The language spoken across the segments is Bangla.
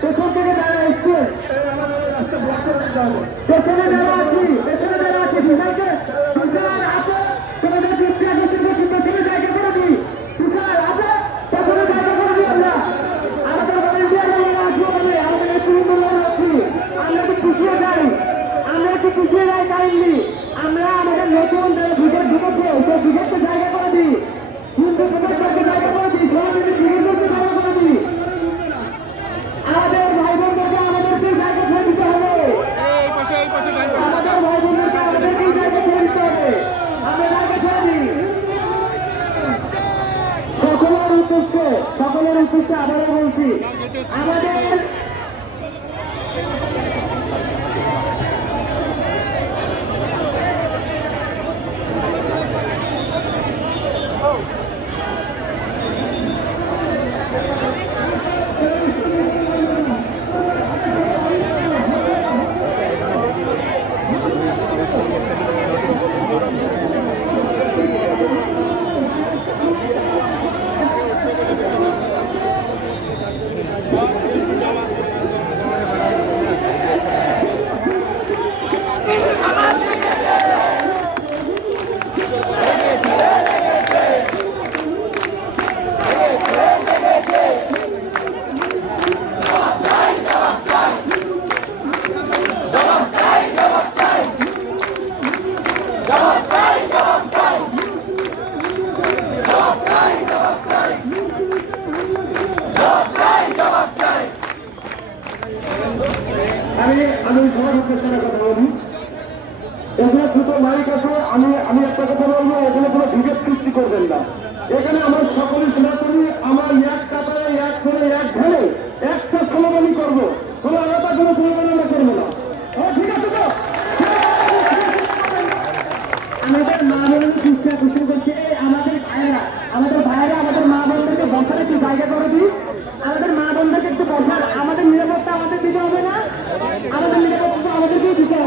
পেছন থেকে যারা এসছে পেছনে যারা আছি, পেছনে যারা আছি, বিশালকে, বিশাল আপে তোমাদের দৃষ্টি আকর্ষণ করছি পেছনে জায়গা করে দিই। বিশাল আপে পেছনে জায়গা করে দিই আমরা। আমাদের ভলেন্টিয়ার যারা আসব বলে আমাদের মূল্যায়ন রাখছি আমরা একটু আমরা আমরা যারা ভিডিও ঢুকেছে সেই ভিডিওতে জায়গা করে দিই হিন্দু প্রদেশকে জায়গা করে দিই সমাজের ভিডিওতে জায়গা করে দিই আমাদের ভাই বোনদেরকে আমাদেরকে জায়গা ছেড়ে দিতে হবে এই পাশে এই পাশে ডান পাশে আমাদের ভাই বোনদেরকে আমাদেরকেই জায়গা ছেড়ে দিতে হবে আমরা জায়গা ছেড়ে দিই সকলের উদ্দেশ্যে সকলের উদ্দেশ্যে আবারও বলছি আমাদের আমি আমি সবার উদ্দেশ্যে কথা বলি। এখানে দুটো মাইক আছে, আমি আমি একটা কথা বলব এখানে কোনো বিভেদ সৃষ্টি করবেন না। এখানে আমার সকলে সনাতনী আমার এক কাতারে, এক করে এক ধরে একটা সমাধানই করব। কোনো আলাদা কোনো স্লোগান আমরা করব না ও, ঠিক আছে তো আমাদের মা বোনের দৃষ্টি আকর্ষণ করছে আমাদের ভাইয়েরা আমাদের ভাইয়েরা আমাদের মা বোনদেরকে বসার একটু জায়গা করে দিই আমাদের মা বোনদেরকে একটু বসার আমাদের নিরাপত্তা আমাদের দিতে হবে না আমাদের নিরাপত্তা আমাদেরকেই দিতে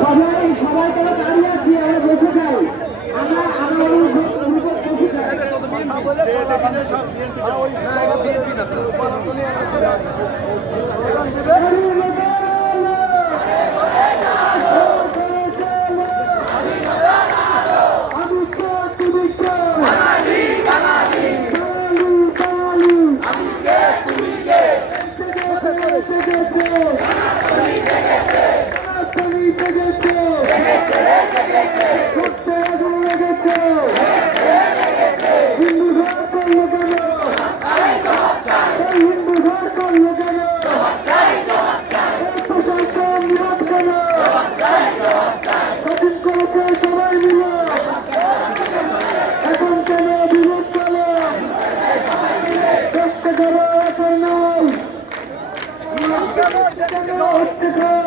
সবাই সবাই করে দাঁড়িয়ে আছি আমরা বসে যাই আমরা আমরা অনুরোধ দেশকে ধরো